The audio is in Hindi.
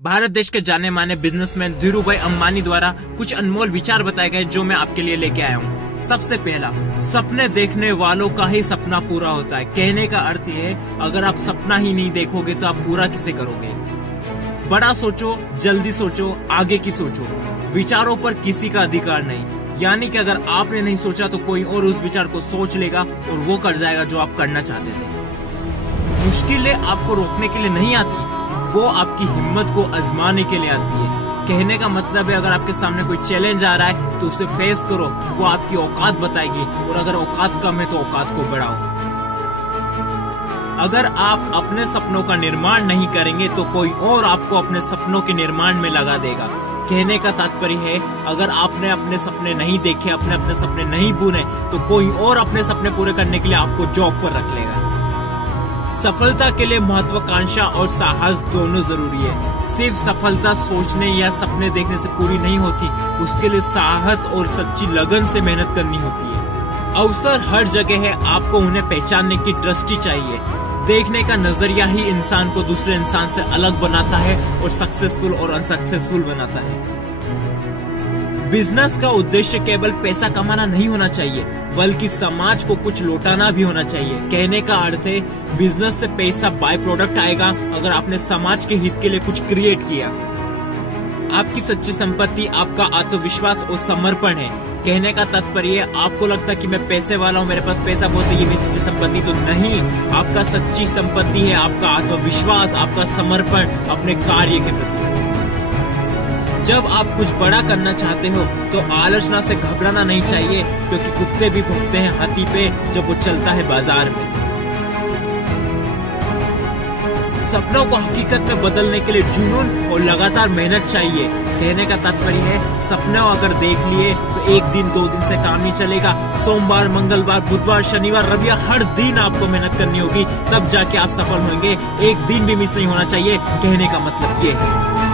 भारत देश के जाने माने बिजनेसमैन धीरूभाई अंबानी द्वारा कुछ अनमोल विचार बताए गए जो मैं आपके लिए लेके आया हूँ। सबसे पहला, सपने देखने वालों का ही सपना पूरा होता है। कहने का अर्थ ये है, अगर आप सपना ही नहीं देखोगे तो आप पूरा किसे करोगे। बड़ा सोचो, जल्दी सोचो, आगे की सोचो। विचारों पर किसी का अधिकार नहीं, यानी कि अगर आपने नहीं सोचा तो कोई और उस विचार को सोच लेगा और वो कर जाएगा जो आप करना चाहते थे। मुश्किलें आपको रोकने के लिए नहीं आती, वो आपकी हिम्मत को आजमाने के लिए आती है। कहने का मतलब है, अगर आपके सामने कोई चैलेंज आ रहा है तो उसे फेस करो, वो आपकी औकात बताएगी, और अगर औकात कम है तो औकात को बढ़ाओ। अगर आप अपने सपनों का निर्माण नहीं करेंगे तो कोई और आपको अपने सपनों के निर्माण में लगा देगा। कहने का तात्पर्य है, अगर आपने अपने सपने नहीं देखे, अपने सपने नहीं बुने, तो कोई और अपने सपने पूरे करने के लिए आपको जॉब पर रख लेगा। सफलता के लिए महत्वाकांक्षा और साहस दोनों जरूरी है। सिर्फ सफलता सोचने या सपने देखने से पूरी नहीं होती, उसके लिए साहस और सच्ची लगन से मेहनत करनी होती है। अवसर हर जगह है, आपको उन्हें पहचानने की दृष्टि चाहिए। देखने का नजरिया ही इंसान को दूसरे इंसान से अलग बनाता है और सक्सेसफुल और अनसक्सेसफुल बनाता है। बिजनेस का उद्देश्य केवल पैसा कमाना नहीं होना चाहिए, बल्कि समाज को कुछ लौटाना भी होना चाहिए। कहने का अर्थ है, बिजनेस से पैसा बाय प्रोडक्ट आएगा अगर आपने समाज के हित के लिए कुछ क्रिएट किया। आपकी सच्ची संपत्ति आपका आत्मविश्वास और समर्पण है। कहने का तात्पर्य है, आपको लगता है कि मैं पैसे वाला हूँ, मेरे पास पैसा बहुत है, ये मेरी सच्ची संपत्ति, तो नहीं। आपका सच्ची संपत्ति है आपका आत्मविश्वास, आपका समर्पण अपने कार्य के प्रति। जब आप कुछ बड़ा करना चाहते हो तो आलोचना से घबराना नहीं चाहिए, क्योंकि कुत्ते भी भौंकते हैं हाथी पे जब वो चलता है बाजार में। सपनों को हकीकत में बदलने के लिए जुनून और लगातार मेहनत चाहिए। कहने का तात्पर्य है, सपने अगर देख लिए तो एक दिन दो दिन से काम नहीं चलेगा। सोमवार, मंगलवार, बुधवार, शनिवार, रविवार, हर दिन आपको मेहनत करनी होगी, तब जाके आप सफल होंगे। एक दिन भी मिस नहीं होना चाहिए। कहने का मतलब ये है।